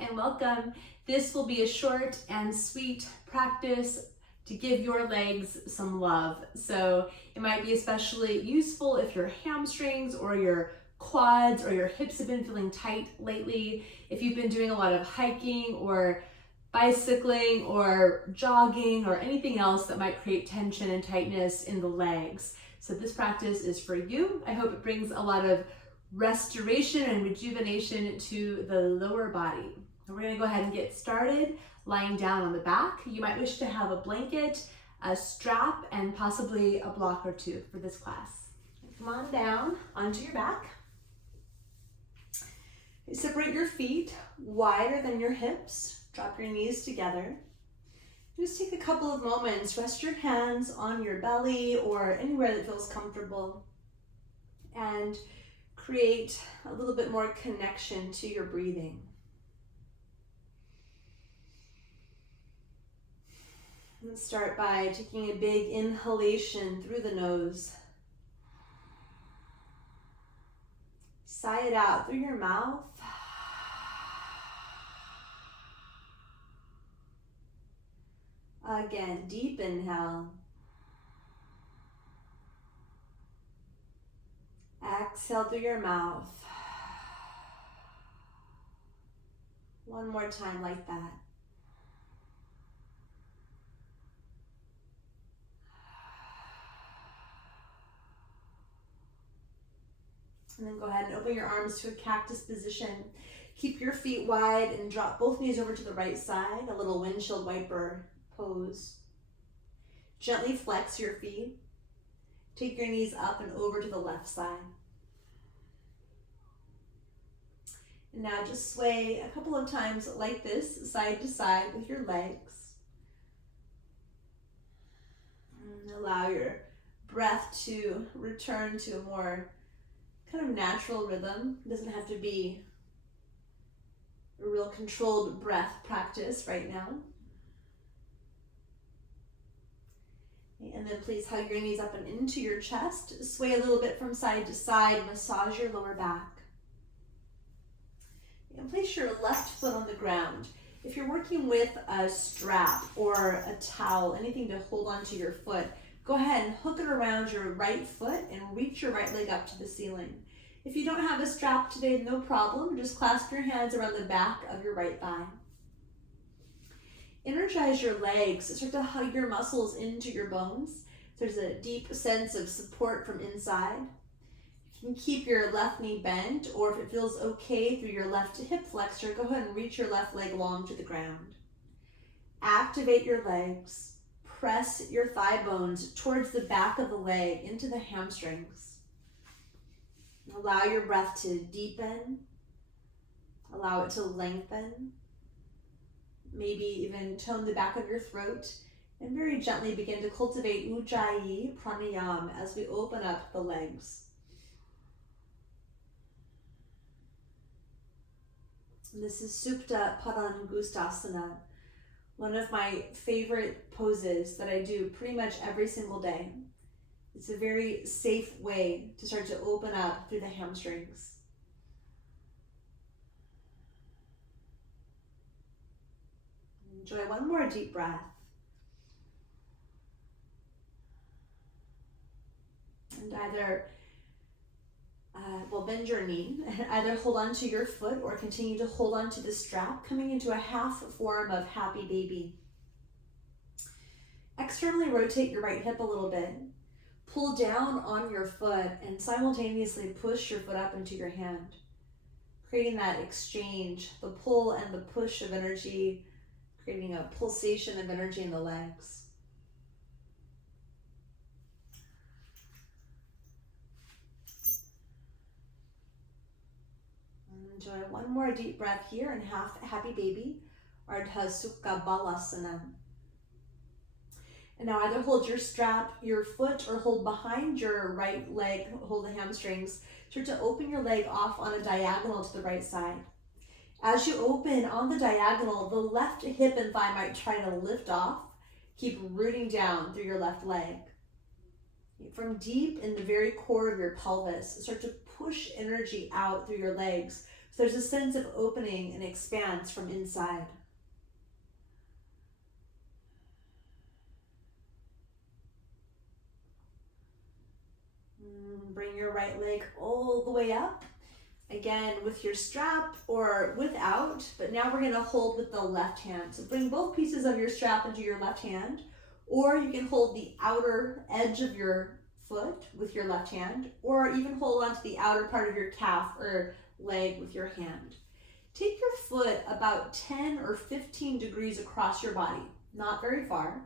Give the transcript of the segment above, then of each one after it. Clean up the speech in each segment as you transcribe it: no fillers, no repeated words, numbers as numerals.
and welcome. This will be a short and sweet practice to give your legs some love. So it might be especially useful if your hamstrings or your quads or your hips have been feeling tight lately, if you've been doing a lot of hiking or bicycling or jogging or anything else that might create tension and tightness in the legs. So this practice is for you. I hope it brings a lot of restoration and rejuvenation to the lower body. And we're gonna go ahead and get started lying down on the back. You might wish to have a blanket, a strap, and possibly a block or two for this class. Come on down onto your back. Separate your feet wider than your hips. Drop your knees together. Just take a couple of moments. Rest your hands on your belly or anywhere that feels comfortable. And create a little bit more connection to your breathing. Let's start by taking a big inhalation through the nose. Sigh it out through your mouth. Again, deep inhale. Exhale through your mouth. One more time like that. And then go ahead and open your arms to a cactus position. Keep your feet wide and drop both knees over to the right side, a little windshield wiper pose. Gently flex your feet. Take your knees up and over to the left side. And now just sway a couple of times like this, side to side with your legs. And allow your breath to return to a more kind of natural rhythm. It doesn't have to be a real controlled breath practice right now. And then please hug your knees up and into your chest. Sway a little bit from side to side. Massage your lower back. And place your left foot on the ground. If you're working with a strap or a towel, anything to hold onto your foot, go ahead and hook it around your right foot and reach your right leg up to the ceiling. If you don't have a strap today, no problem. Just clasp your hands around the back of your right thigh. Energize your legs. Start to hug your muscles into your bones. There's a deep sense of support from inside. You can keep your left knee bent, or if it feels okay through your left hip flexor, go ahead and reach your left leg long to the ground. Activate your legs. Press your thigh bones towards the back of the leg into the hamstrings. Allow your breath to deepen. Allow it to lengthen. Maybe even tone the back of your throat, and very gently begin to cultivate Ujjayi pranayama as we open up the legs. This is Supta Padangustasana, one of my favorite poses that I do pretty much every single day. It's a very safe way to start to open up through the hamstrings. Enjoy one more deep breath. And either, bend your knee. Either hold on to your foot or continue to hold on to the strap, coming into a half form of happy baby. Externally rotate your right hip a little bit. Pull down on your foot and simultaneously push your foot up into your hand, creating that exchange, the pull and the push of energy, creating a pulsation of energy in the legs. Enjoy one more deep breath here and half happy baby, Ardha Sukha Balasana. And now either hold your strap, your foot, or hold behind your right leg, hold the hamstrings. Start to open your leg off on a diagonal to the right side. As you open on the diagonal, the left hip and thigh might try to lift off. Keep rooting down through your left leg. From deep in the very core of your pelvis, start to push energy out through your legs, So there's a sense of opening and expanse from inside. Bring your right leg all the way up. Again, with your strap or without, but now we're gonna hold with the left hand. So bring both pieces of your strap into your left hand, or you can hold the outer edge of your foot with your left hand, or even hold onto the outer part of your calf or leg with your hand. Take your foot about 10 or 15 degrees across your body, not very far.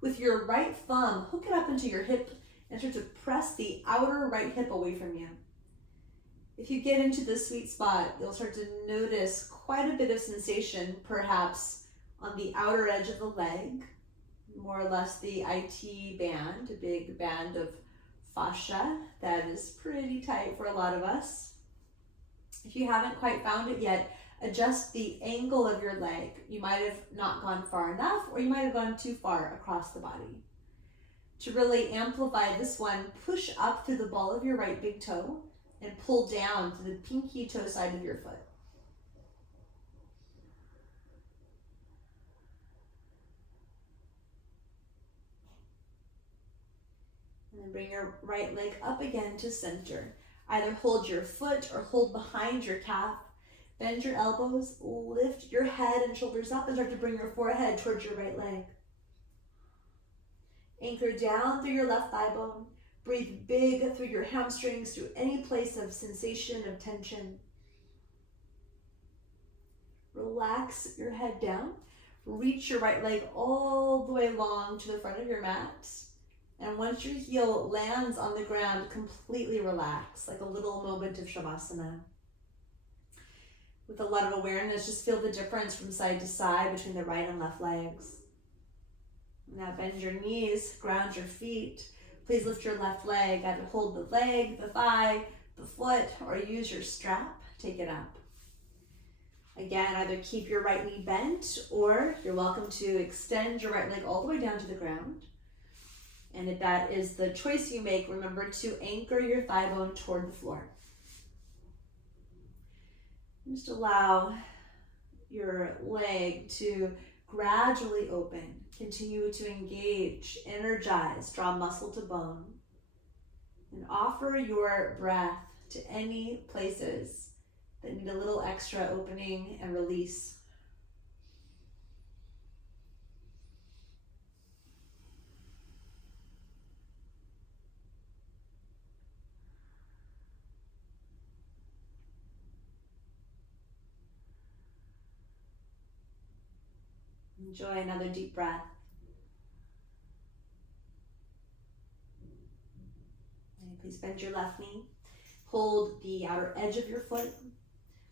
With your right thumb, hook it up into your hip and start to press the outer right hip away from you. If you get into the sweet spot, you'll start to notice quite a bit of sensation, perhaps on the outer edge of the leg, more or less the IT band, a big band of fascia that is pretty tight for a lot of us. If you haven't quite found it yet, adjust the angle of your leg. You might have not gone far enough, or you might have gone too far across the body. To really amplify this one, push up through the ball of your right big toe and pull down to the pinky toe side of your foot. And then bring your right leg up again to center. Either hold your foot or hold behind your calf. Bend your elbows, lift your head and shoulders up, and start to bring your forehead towards your right leg. Anchor down through your left thigh bone. Breathe big through your hamstrings, through any place of sensation, of tension. Relax your head down. Reach your right leg all the way long to the front of your mat. And once your heel lands on the ground, completely relax, like a little moment of Shavasana. With a lot of awareness, just feel the difference from side to side between the right and left legs. Now bend your knees, ground your feet. Please lift your left leg, either hold the leg, the thigh, the foot, or use your strap, take it up. Again, either keep your right knee bent, or you're welcome to extend your right leg all the way down to the ground. And if that is the choice you make, remember to anchor your thigh bone toward the floor. Just allow your leg to gradually open. Continue to engage, energize, draw muscle to bone, and offer your breath to any places that need a little extra opening and release. Enjoy another deep breath. And please bend your left knee. Hold the outer edge of your foot,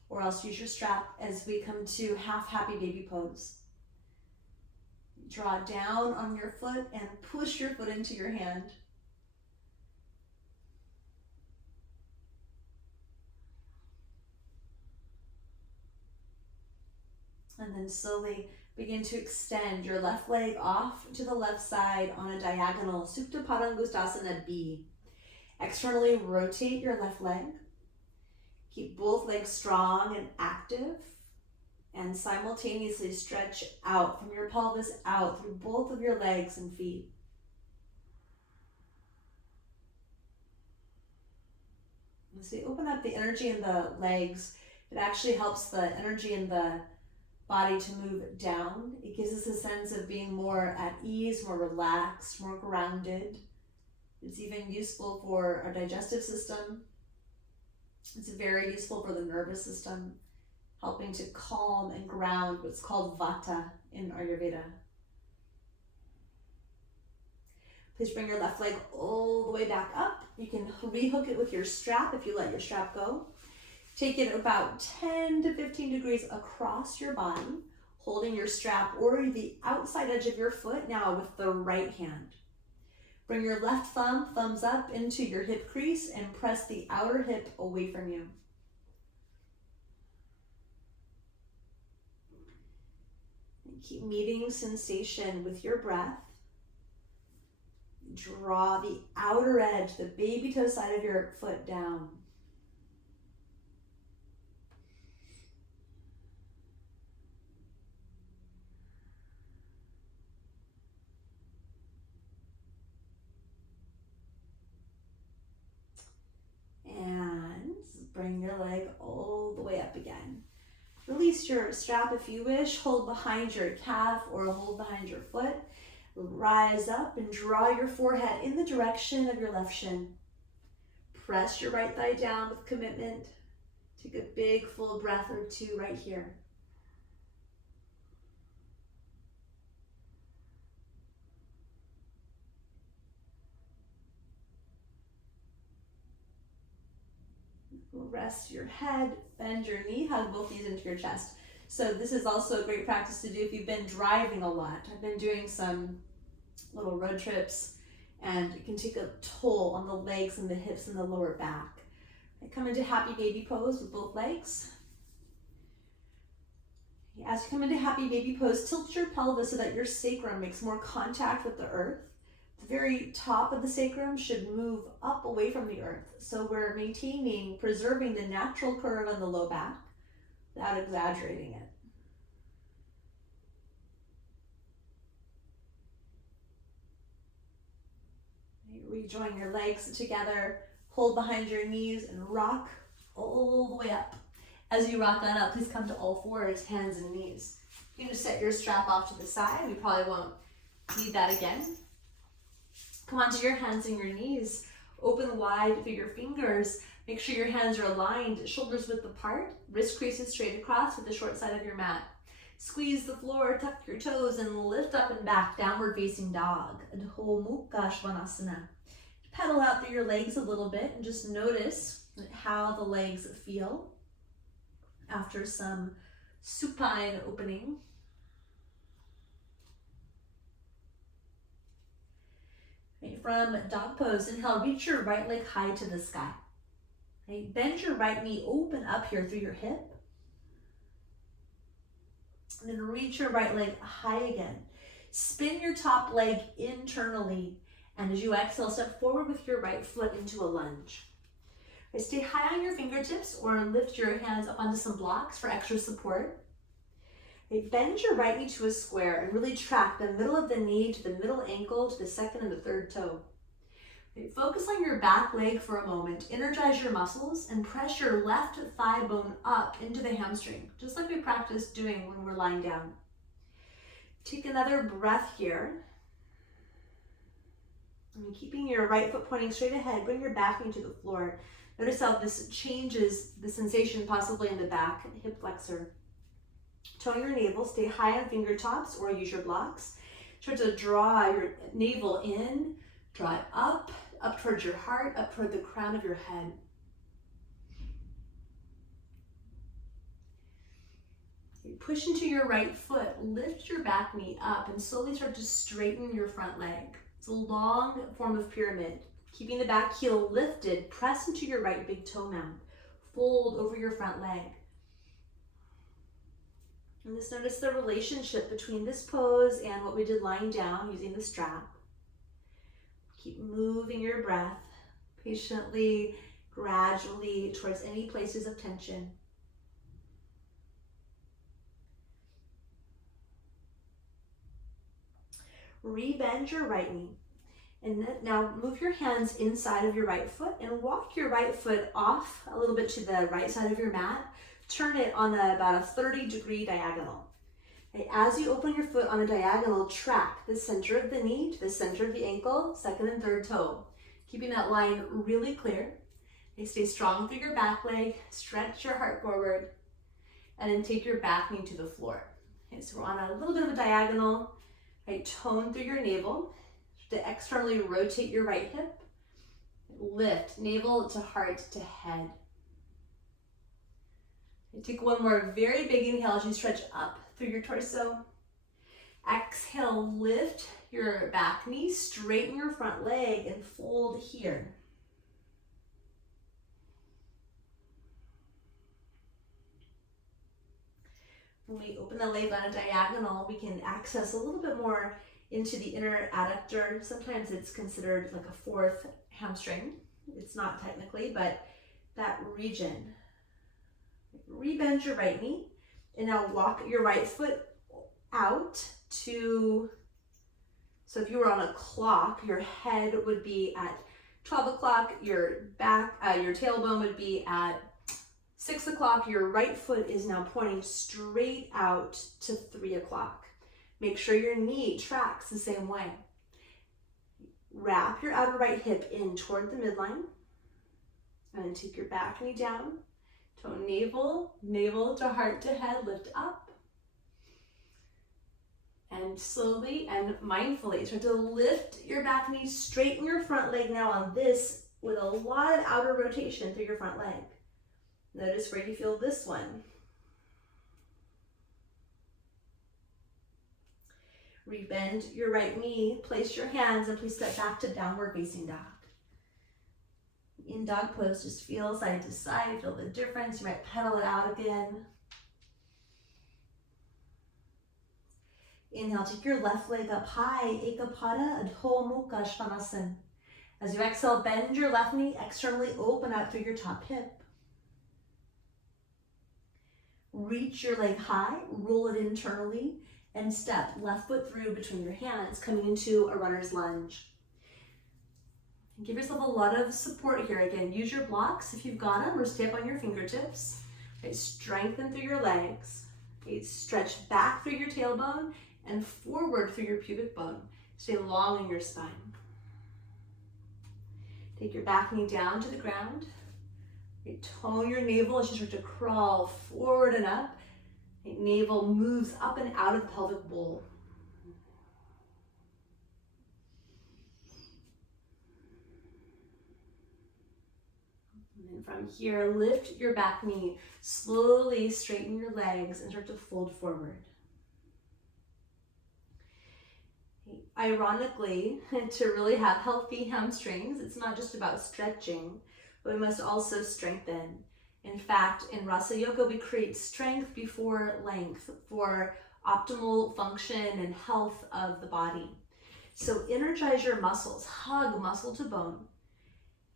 or else use your strap as we come to half happy baby pose. Draw down on your foot and push your foot into your hand. And then slowly begin to extend your left leg off to the left side on a diagonal, Supta Padangustasana B. Externally rotate your left leg. Keep both legs strong and active, and simultaneously stretch out from your pelvis out through both of your legs and feet. As we open up the energy in the legs, it actually helps the energy in the body to move down. It gives us a sense of being more at ease, more relaxed, more grounded. It's even useful for our digestive system. It's very useful for the nervous system, helping to calm and ground what's called vata in Ayurveda. Please bring your left leg all the way back up. You can rehook it with your strap if you let your strap go. Take it about 10 to 15 degrees across your body, holding your strap or the outside edge of your foot now with the right hand. Bring your left thumb, thumbs up into your hip crease and press the outer hip away from you. And keep meeting sensation with your breath. Draw the outer edge, the baby toe side of your foot down. Bring your leg all the way up again. Release your strap if you wish. Hold behind your calf or hold behind your foot. Rise up and draw your forehead in the direction of your left shin. Press your right thigh down with commitment. Take a big full breath or two right here. Rest your head, bend your knee, hug both knees into your chest. So this is also a great practice to do if you've been driving a lot. I've been doing some little road trips, and it can take a toll on the legs and the hips and the lower back. Come into happy baby pose with both legs. As you come into happy baby pose, tilt your pelvis so that your sacrum makes more contact with the earth. The very top of the sacrum should move up away from the earth. So we're maintaining, preserving the natural curve on the low back without exaggerating it. Rejoin your legs together, hold behind your knees and rock all the way up. As you rock on up, please come to all fours, hands and knees. You can just set your strap off to the side. We probably won't need that again. Come onto your hands and your knees. Open wide through your fingers. Make sure your hands are aligned, shoulders width apart, wrist creases straight across with the short side of your mat. Squeeze the floor, tuck your toes, and lift up and back, downward facing dog. Adho Mukha Svanasana. Pedal out through your legs a little bit and just notice how the legs feel after some supine opening. Okay, from dog pose, inhale, reach your right leg high to the sky. Okay, bend your right knee, open up here through your hip. And then reach your right leg high again. Spin your top leg internally. And as you exhale, step forward with your right foot into a lunge. Okay, stay high on your fingertips or lift your hands up onto some blocks for extra support. Okay, bend your right knee to a square and really track the middle of the knee to the middle ankle to the second and the third toe. Okay, focus on your back leg for a moment. Energize your muscles and press your left thigh bone up into the hamstring, just like we practiced doing when we're lying down. Take another breath here. And keeping your right foot pointing straight ahead, bring your back knee to the floor. Notice how this changes the sensation possibly in the back, hip flexor. Tone your navel, stay high on fingertips or use your blocks. Try to draw your navel in, draw it up towards your heart, up toward the crown of your head. Push into your right foot, lift your back knee up and slowly start to straighten your front leg. It's a long form of pyramid. Keeping the back heel lifted, press into your right big toe mound. Fold over your front leg. And just notice the relationship between this pose and what we did lying down using the strap. Keep moving your breath patiently, gradually towards any places of tension. Rebend your right knee. And now move your hands inside of your right foot and walk your right foot off a little bit to the right side of your mat. Turn it on about a 30-degree diagonal. Okay, as you open your foot on a diagonal, track the center of the knee to the center of the ankle, second and third toe. Keeping that line really clear. Okay, stay strong through your back leg, stretch your heart forward, and then take your back knee to the floor. Okay, so we're on a little bit of a diagonal. Right, tone through your navel to externally rotate your right hip. Lift, navel to heart to head. And take one more very big inhale as you stretch up through your torso. Exhale, lift your back knee, straighten your front leg, and fold here. When we open the leg on a diagonal, we can access a little bit more into the inner adductor. Sometimes it's considered like a fourth hamstring. It's not technically, but that region. Rebend your right knee, and now walk your right foot out to, so if you were on a clock, your head would be at 12 o'clock, your back, your tailbone would be at 6 o'clock, your right foot is now pointing straight out to 3 o'clock. Make sure your knee tracks the same way. Wrap your outer right hip in toward the midline. And then take your back knee down. Toe navel to heart to head, lift up. And slowly and mindfully start to lift your back knee, straighten your front leg now on this with a lot of outer rotation through your front leg. Notice where you feel this one. Rebend your right knee, place your hands, and please step back to downward facing dog. In dog pose, just feel side to side, feel the difference. You might pedal it out again. Inhale, take your left leg up high, Ekapada Adho Mukha Svanasana. As you exhale, bend your left knee, externally open up through your top hip. Reach your leg high, roll it internally, and step left foot through between your hands, coming into a runner's lunge. Give yourself a lot of support here. Again, use your blocks if you've got them, or stay up on your fingertips. Right, strengthen through your legs. Right, stretch back through your tailbone and forward through your pubic bone. Stay long in your spine. Take your back knee down to the ground. Right, tone your navel as you start to crawl forward and up. Right, navel moves up and out of the pelvic bowl. And from here, lift your back knee, slowly straighten your legs and start to fold forward. Ironically, to really have healthy hamstrings, it's not just about stretching, but we must also strengthen. In fact, in Rasa Yoga, we create strength before length for optimal function and health of the body. So energize your muscles, hug muscle to bone.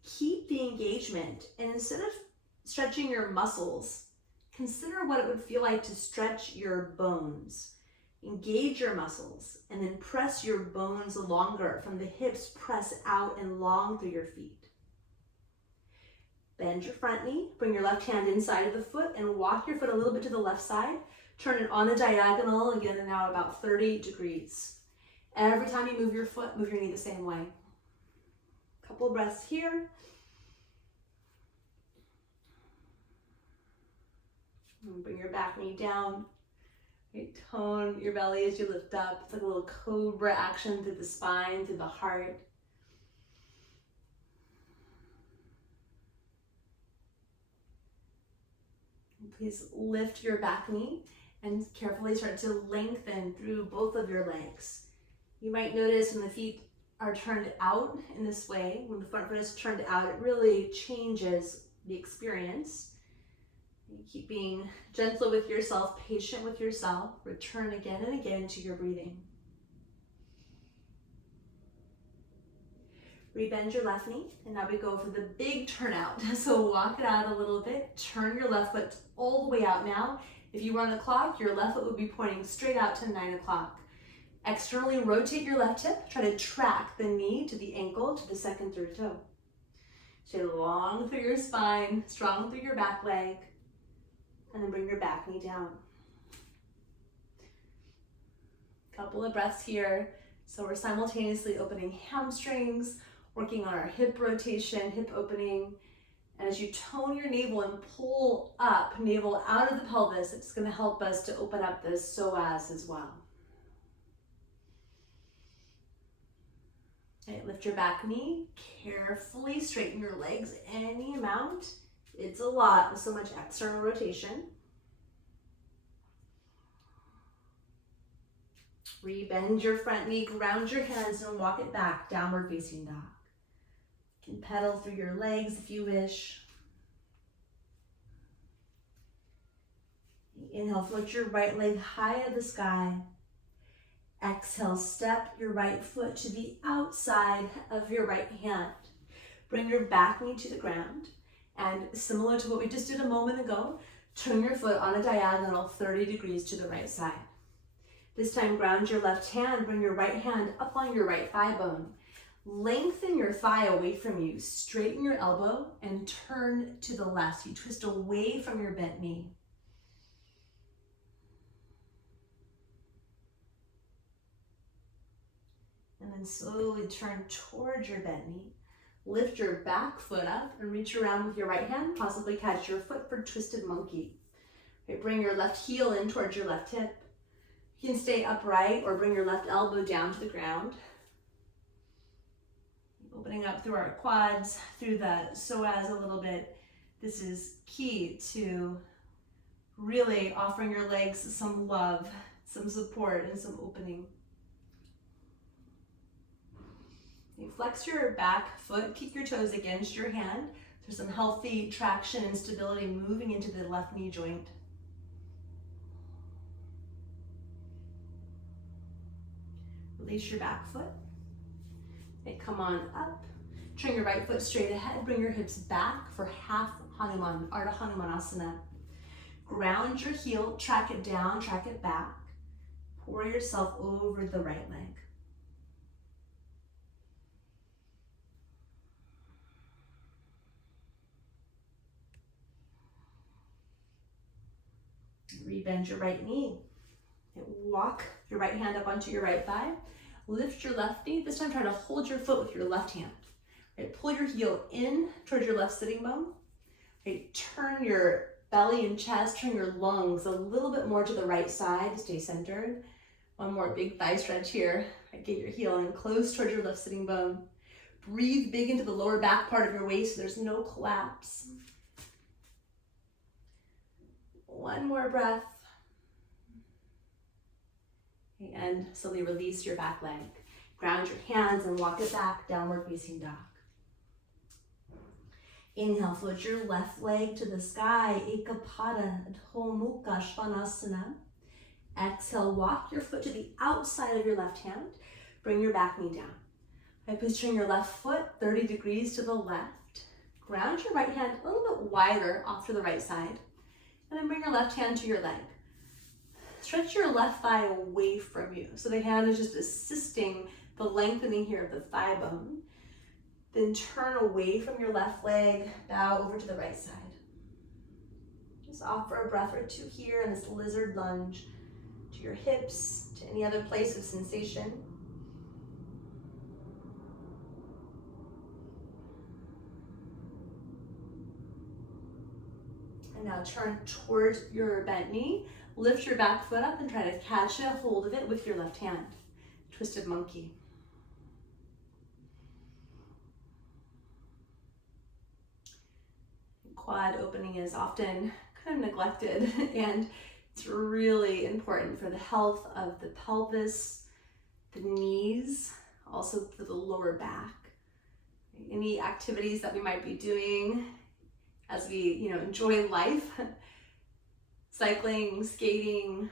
Keep the engagement, and instead of stretching your muscles, consider what it would feel like to stretch your bones. Engage your muscles, and then press your bones longer. From the hips, press out and long through your feet. Bend your front knee, bring your left hand inside of the foot, and walk your foot a little bit to the left side. Turn it on a diagonal, again now about 30 degrees. Every time you move your foot, move your knee the same way. Couple breaths here. And bring your back knee down. Right, tone your belly as you lift up. It's like a little cobra action through the spine, through the heart. And please lift your back knee and carefully start to lengthen through both of your legs. You might notice when the feet are turned out in this way, when the front foot is turned out, it really changes the experience. You keep being gentle with yourself, patient with yourself. Return again and again to your breathing. Rebend your left knee, and now we go for the big turnout. So walk it out a little bit. Turn your left foot all the way out now. If you were on the clock, your left foot would be pointing straight out to 9 o'clock. Externally rotate your left hip. Try to track the knee to the ankle, to the second, third toe. Stay long through your spine, strong through your back leg, and then bring your back knee down. Couple of breaths here. So we're simultaneously opening hamstrings, working on our hip rotation, hip opening. And as you tone your navel and pull up, navel out of the pelvis, it's going to help us to open up the psoas as well. Okay, lift your back knee, carefully straighten your legs any amount. It's a lot with so much external rotation. Rebend your front knee, ground your hands, and walk it back, downward facing dog. You can pedal through your legs if you wish. Inhale, float your right leg high to the sky. Exhale, step your right foot to the outside of your right hand. Bring your back knee to the ground. And similar to what we just did a moment ago, turn your foot on a diagonal 30 degrees to the right side. This time, ground your left hand, bring your right hand up on your right thigh bone. Lengthen your thigh away from you. Straighten your elbow and turn to the left. You twist away from your bent knee. And then slowly turn towards your bent knee. Lift your back foot up and reach around with your right hand. Possibly catch your foot for twisted monkey. Okay, bring your left heel in towards your left hip. You can stay upright or bring your left elbow down to the ground. Opening up through our quads, through the psoas a little bit. This is key to really offering your legs some love, some support, and some opening. You flex your back foot, kick your toes against your hand. There's some healthy traction and stability moving into the left knee joint. Release your back foot. Okay, come on up. Turn your right foot straight ahead. Bring your hips back for half Hanuman, Ardha Hanumanasana. Ground your heel, track it down, track it back. Pour yourself over the right leg. Rebend your right knee. Walk your right hand up onto your right thigh. Lift your left knee. This time try to hold your foot with your left hand. Right, pull your heel in towards your left sitting bone. Right, turn your belly and chest, turn your lungs a little bit more to the right side. Stay centered. One more big thigh stretch here. Right, get your heel in close towards your left sitting bone. Breathe big into the lower back part of your waist so there's no collapse. One more breath. And slowly release your back leg. Ground your hands and walk it back, downward facing dog. Inhale, float your left leg to the sky, Ekapada, Adho Mukha Svanasana. Exhale, walk your foot to the outside of your left hand. Bring your back knee down. By positioning your left foot 30 degrees to the left. Ground your right hand a little bit wider off to the right side. And then bring your left hand to your leg. Stretch your left thigh away from you. So the hand is just assisting the lengthening here of the thigh bone. Then turn away from your left leg, bow over to the right side. Just offer a breath or two here in this lizard lunge to your hips, to any other place of sensation. And now turn towards your bent knee. Lift your back foot up and try to catch a hold of it with your left hand. Twisted monkey. Quad opening is often kind of neglected, and it's really important for the health of the pelvis, the knees, also for the lower back. Any activities that we might be doing as we, enjoy life, cycling, skating,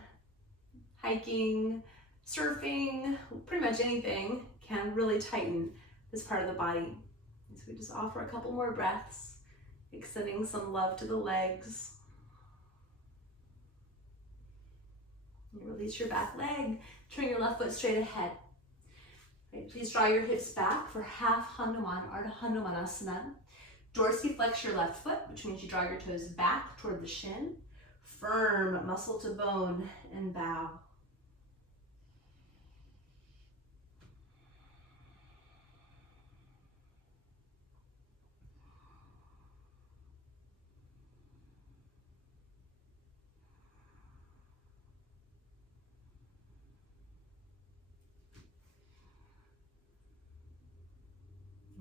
hiking, surfing, pretty much anything can really tighten this part of the body. So we just offer a couple more breaths, extending some love to the legs. And release your back leg, turn your left foot straight ahead. Right, please draw your hips back for half Hanuman, Ardha Hanumanasana. Dorsiflex your left foot, which means you draw your toes back toward the shin. Firm muscle to bone and bow.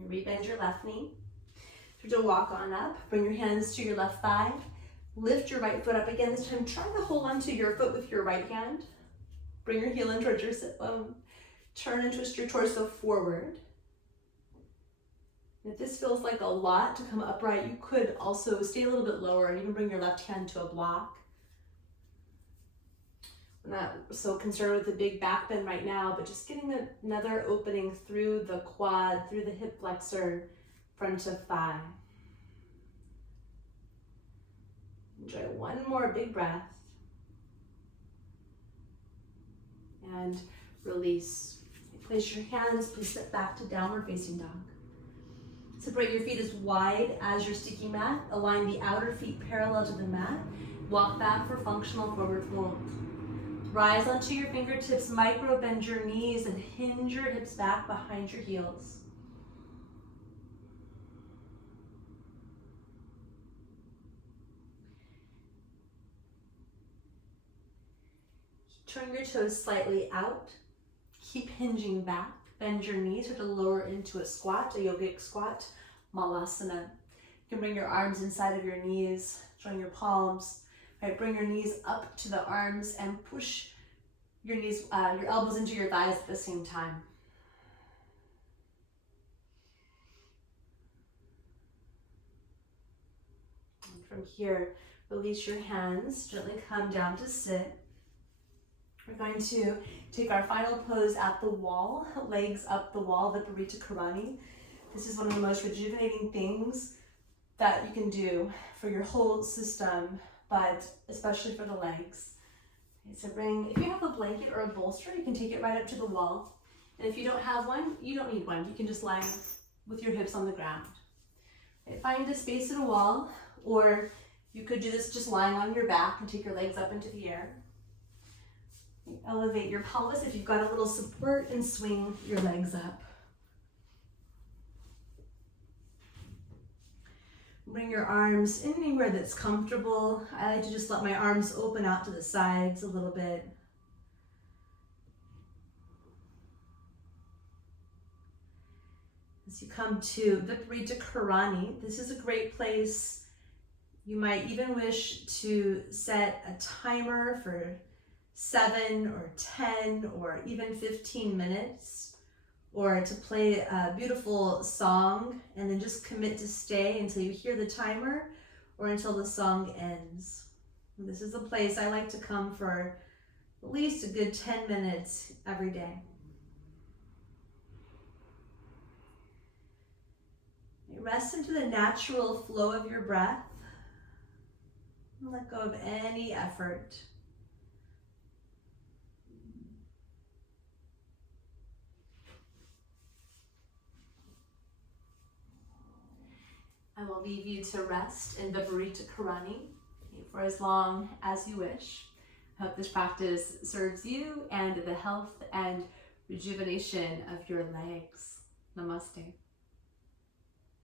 Rebend your left knee. To walk on up, bring your hands to your left thigh. Lift your right foot up again. This time, try to hold onto your foot with your right hand. Bring your heel in towards your sit bone. Turn and twist your torso forward. And if this feels like a lot to come upright, you could also stay a little bit lower and even bring your left hand to a block. I'm not so concerned with the big back bend right now, but just getting another opening through the quad, through the hip flexor, front of thigh. Enjoy one more big breath. And release. Place your hands, place it back to downward facing dog. Separate your feet as wide as your sticky mat. Align the outer feet parallel to the mat. Walk back for functional forward fold. Rise onto your fingertips, micro bend your knees and hinge your hips back behind your heels. Turn your toes slightly out. Keep hinging back. Bend your knees, start to lower into a squat, a yogic squat, malasana. You can bring your arms inside of your knees, join your palms. Right, bring your knees up to the arms and push your knees, your elbows into your thighs at the same time. And from here, release your hands, gently come down to sit. We're going to take our final pose at the wall, legs up the wall, Viparita Karani. This is one of the most rejuvenating things that you can do for your whole system, but especially for the legs. Okay, so if you have a blanket or a bolster, you can take it right up to the wall. And if you don't have one, you don't need one. You can just lie with your hips on the ground. Okay, find a space at a wall, or you could do this just lying on your back and take your legs up into the air. Elevate your pelvis if you've got a little support and swing your legs up. Bring your arms anywhere that's comfortable. I like to just let my arms open out to the sides a little bit. As you come to Viparita Karani, this is a great place. You might even wish to set a timer for 7 or 10 or even 15 minutes, or to play a beautiful song and then just commit to stay until you hear the timer or until the song ends. And this is a place I like to come for at least a good 10 minutes every day. Rest into the natural flow of your breath. Let go of any effort. I will leave you to rest in Viparita Karani for as long as you wish. I hope this practice serves you and the health and rejuvenation of your legs. Namaste.